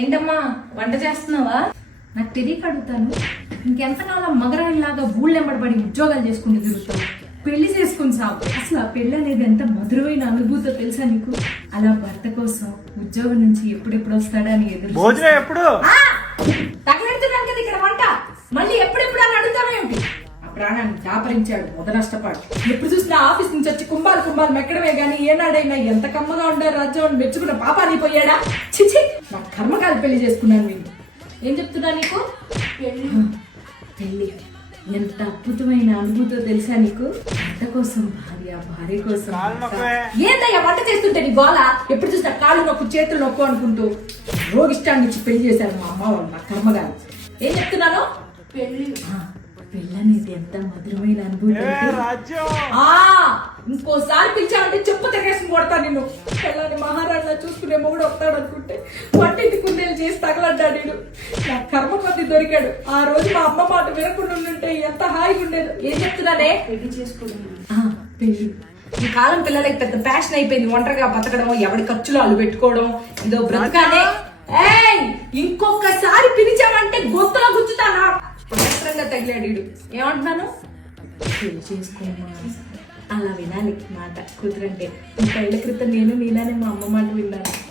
ఏంటమ్మా వంట చేస్తున్నావా? నాకు తెలియక అడుగుతాను. ఇంకెంతకాలం మగరాయిలాగా ఊళ్ళెంబడబడి ఉద్యోగాలు చేసుకుంటూ తిరుగుతావు? పెళ్లి చేసుకుని సాగు. అసలు ఆ పెళ్లి అనేది ఎంత మధురమైన అనుభూతో తెలుసా నీకు? అలా భర్త కోసం ఉద్యోగం నుంచి ఎప్పుడెప్పుడు వస్తాడా అని ఎదురు తగలెడుతున్నాను కదా ఇక్కడ వంట. మళ్ళీ ఎప్పుడెప్పుడు అని అడుగుతావేమిటి? ఆ ప్రాణాన్ని దాపరించాడు మొదనష్టపాడు. ఎప్పుడు చూసినా ఆఫీస్ నుంచి వచ్చి కుంభాలు మెక్కడమే గానీ ఏనాడైనా ఎంత కమ్మగా ఉండారు రాజ్యం మెచ్చుకున్న పాపాని పోయాడా? చిచి, నా కర్మకాలు పెళ్లి చేసుకున్నాను. నేను ఏం చెప్తున్నా నీకు? పెళ్లి ఎంత అద్భుతమైన అనుభూతో తెలుసా నీకు? భర్త కోసం భార్య కోసం. ఏందయ్యా వంట చేస్తుంటే నీ గోళ? ఎప్పుడు చూసినా కాళ్ళు నొక్కు చేతులు నొక్కు అనుకుంటూ రోగిష్టాన్ని ఇచ్చి పెళ్లి చేశారు మా అమ్మ వాళ్ళు. నా కర్మగారు. ఏం చెప్తున్నాను? పెళ్ళి అనేది ఎంత మధురమైన అనుభూతి. ఇంకోసారి పిలిచామంటే చెప్పు తెగేసి కొడతా నిన్ను. పిల్లని మహారాణిలా చూసుకునే మొగుడు వస్తాడు అనుకుంటే వంటింటి కుందేలు చేసి తగలడ్డాడు నేను. నా కర్మ కొద్ది దొరికాడు. ఆ రోజు మా అమ్మ మాట వినకుండా ఉంటే ఎంత హాయిగా ఉండేది. ఏం చెప్తున్నానే? పెళ్లి చేసుకోవడం. పెళ్లి ఈ కాలం పిల్లలకి పెద్ద ఫ్యాషన్ అయిపోయింది. ఒంటరిగా బతకడం, ఎవరి ఖర్చులు వాళ్ళు పెట్టుకోవడం, ఇదో బ్రతకానే. ఇంకొకసారి పిలిచామంటే గొంతులో గుచ్చుతానా? పవిత్రంగా తగిలాడు. ఏమంటున్నాను? పెళ్లి చేసుకోమా అలా వినాలి మాట కూతురంటే. 30 ఏళ్ల క్రితం నేను నీలానే మా అమ్మ మాట విన్నాను.